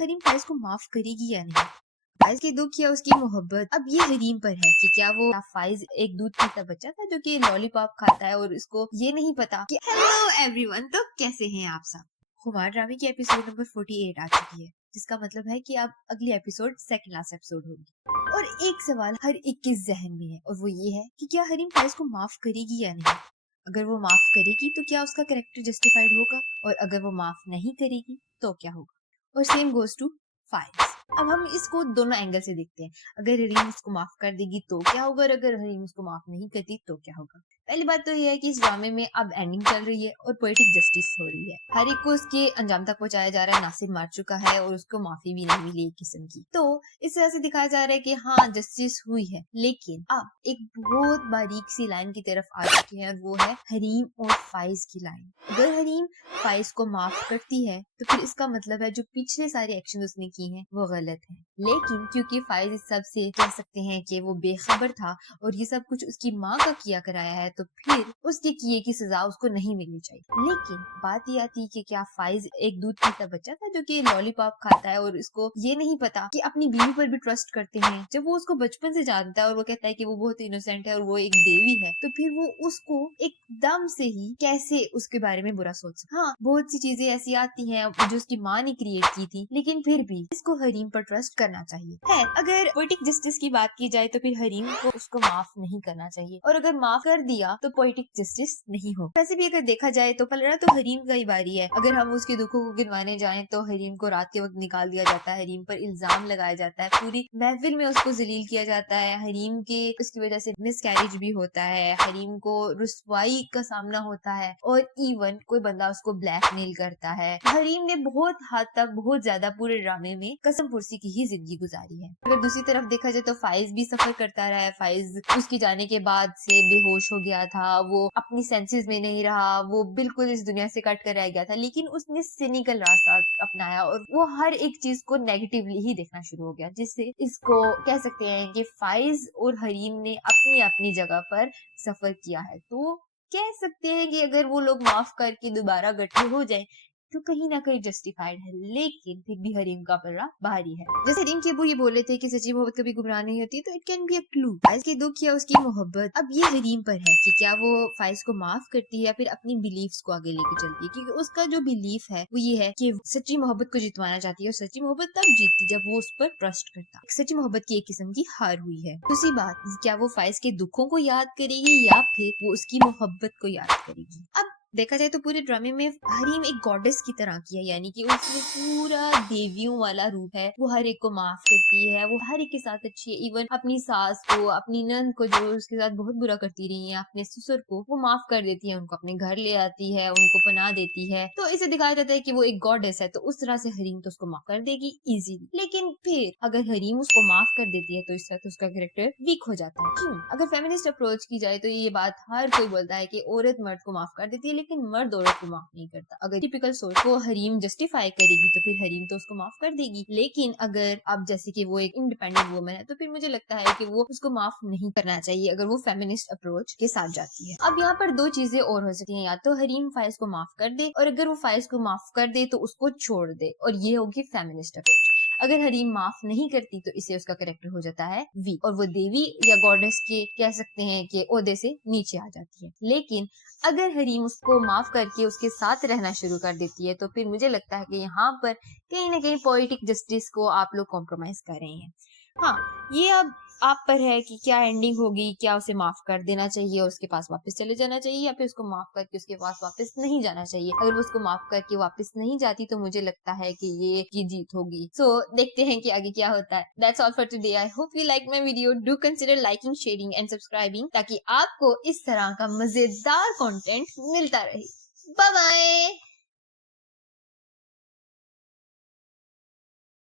हरीम फाइज को माफ करेगी या नहीं। फाइज के दुख या उसकी मोहब्बत अब ये हरीम पर है कि क्या वो फाइज एक दूध पीता बच्चा था जो कि लॉलीपॉप खाता है और इसको ये नहीं पता कि हेलो एवरीवन, तो कैसे हैं आप सब। खुमार ड्रामे की एपिसोड नंबर 48 आ चुकी है, जिसका मतलब है कि अब अगली एपिसोड सेकंड लास्ट एपिसोड होगी। और एक सवाल हर एक के जहन में है और वो ये है कि क्या हरीम फाइज को माफ करेगी या नहीं। अगर वो माफ करेगी तो क्या उसका कैरेक्टर जस्टिफाइड होगा, और अगर वो माफ नहीं करेगी तो क्या होगा। और सेम गोज टू फाइज। अब हम इसको दोनों एंगल से देखते हैं। अगर हरीम उसको माफ कर देगी तो क्या होगा, और अगर हरीम उसको माफ नहीं करती तो क्या होगा। पहली बात तो ये है कि इस ड्रामे में अब एंडिंग चल रही है और पोएटिक जस्टिस हो रही है। हर एक को उसके अंजाम तक पहुंचाया जा रहा है। नासिर मार चुका है और उसको माफी भी नहीं मिली एक किस्म की। तो इस तरह से दिखाया जा रहा है कि हाँ, जस्टिस हुई है, लेकिन अब एक बहुत बारीक सी लाइन की तरफ आ चुके हैं और वो है हरीम और फाइज की लाइन। अगर हरीम फाइज को माफ करती है तो फिर इसका मतलब है जो पिछले सारे एक्शन उसने किए हैं वो गलत है। लेकिन क्योंकि फाइज इस सब से कह सकते हैं कि वो बेखबर था और ये सब कुछ उसकी माँ का किया कराया है, तो फिर उसके किए की सजा उसको नहीं मिलनी चाहिए। लेकिन बात ये आती है कि क्या फाइज एक दूध पीता बच्चा था जो कि लॉलीपॉप खाता है और इसको ये नहीं पता कि अपनी बीवी पर भी ट्रस्ट करते हैं। जब वो उसको बचपन से जानता है और वो कहता है कि वो बहुत इनोसेंट है और वो एक देवी है, तो फिर वो उसको एकदम से ही कैसे उसके बारे में बुरा सोच सकता। हाँ, बहुत सी चीजें ऐसी आती हैं जो उसकी माँ ने क्रिएट की थी, लेकिन फिर भी इसको हरीम पर ट्रस्ट करना चाहिए है। अगर पोएटिक जस्टिस की बात की जाए तो फिर हरीम को उसको माफ नहीं करना चाहिए, और अगर माफ कर दिया तो पोएटिक जस्टिस नहीं हो। वैसे भी अगर देखा जाए तो पलड़ा तो हरीम का ही बारी है। अगर हम उसके दुखों को गिनवाने जाएं तो हरीम को रात के वक्त निकाल दिया जाता है, हरीम पर इल्जाम लगाया जाता है, पूरी महफिल में उसको जलील किया जाता है, हरीम के उसकी वजह से मिसकैरेज भी होता है, हरीम को रुसवाई का सामना होता है, और इवन कोई बंदा उसको ब्लैकमेल करता है। हरीम ने बहुत हद तक बहुत ज्यादा पूरे ड्रामे में कसम पुरसी की ही जिंदगी गुजारी है। अगर दूसरी तरफ देखा जाए तो फाइज भी सफर करता रहा है। फाइज उसकी जाने के बाद से बेहोश हो गया था, वो अपनी सेंसेस में नहीं रहा, वो बिल्कुल इस दुनिया से कट कर रह गया था, लेकिन उसने सिनिकल रास्ता अपनाया और वो हर एक चीज को नेगेटिवली ही देखना शुरू हो गया, जिससे इसको कह सकते हैं कि फाइज और हरीम ने अपनी अपनी जगह पर सफर किया है। तो कह सकते हैं कि अगर वो लोग माफ करके दोबारा इकट्ठे हो जाए तो कहीं ना कहीं जस्टिफाइड है, लेकिन फिर भी हरीम का पलड़ा भारी है। जैसे हरीम के अबू ये बोले थे कि सच्ची मोहब्बत कभी गुमराह नहीं होती, तो it can be a clue. Faiz के दुख या उसकी मोहब्बत अब ये हरीम पर है कि क्या वो फाइज को माफ करती है या फिर अपनी बिलीफ्स को आगे लेके चलती है, क्योंकि उसका जो बिलीफ है वो ये है कि सच्ची मोहब्बत को जितवाना चाहती है, और सच्ची मोहब्बत तब जीतती जब वो उस पर ट्रस्ट करता। सच्ची मोहब्बत की एक किस्म की हार हुई है। दूसरी बात, क्या वो फाइज के दुखों को याद करेगी या फिर वो उसकी मोहब्बत को याद करेगी। अब देखा जाए तो पूरे ड्रामे में हरीम एक गॉडेस की तरह की है, यानी कि उसमें पूरा देवियों वाला रूप है। वो हर एक को माफ करती है, वो हर एक के साथ अच्छी है, इवन अपनी सास को, अपनी नंद को जो उसके साथ बहुत बुरा करती रही है, अपने ससुर को वो माफ कर देती है, उनको अपने घर ले आती है, उनको पनाह देती है। तो इसे दिखाया जाता है कि वो एक गॉडेस है, तो उस तरह से हरीम तो उसको माफ कर देगी इजीली। लेकिन फिर अगर हरीम उसको माफ कर देती है तो इस तरह तो उसका कैरेक्टर वीक हो जाता है। क्यों? अगर फेमिनिस्ट अप्रोच की जाए तो ये बात हर कोई बोलता है कि औरत मर्द को माफ कर देती है, लेकिन मर्द औरत को माफ नहीं करता। अगर टिपिकल सोच को हरीम जस्टिफाई करेगी तो फिर हरीम तो उसको माफ कर देगी, लेकिन अगर अब जैसे कि वो एक इंडिपेंडेंट वुमन है तो फिर मुझे लगता है कि वो उसको माफ नहीं करना चाहिए अगर वो फेमिनिस्ट अप्रोच के साथ जाती है। अब यहाँ पर दो चीजें और हो सकती हैं, या तो हरीम फाइज को माफ कर दे, और अगर वो फाइज को माफ कर दे तो उसको छोड़ दे, और ये होगी फेमिनिस्ट अप्रोच। अगर हरीम माफ नहीं करती तो इसे उसका कैरेक्टर हो जाता है वीक, और वो देवी या गॉडेस के कह सकते हैं कि ओहदे से नीचे आ जाती है। लेकिन अगर हरीम उसको माफ करके उसके साथ रहना शुरू कर देती है तो फिर मुझे लगता है कि यहाँ पर कहीं ना कहीं पोएटिक जस्टिस को आप लोग कॉम्प्रोमाइज कर रहे हैं। हाँ, ये अब आप पर है कि क्या एंडिंग होगी, क्या उसे माफ कर देना चाहिए और उसके पास वापस चले जाना चाहिए, या फिर उसको माफ करके उसके पास वापस नहीं जाना चाहिए। अगर वो उसको माफ करके वापस नहीं जाती तो मुझे लगता है कि ये की जीत होगी। सो देखते हैं कि आगे क्या होता है। That's all for today. I hope you like my video. Do consider liking, sharing and subscribing, ताकि आपको इस तरह का मजेदार कंटेंट मिलता रहे। Bye bye.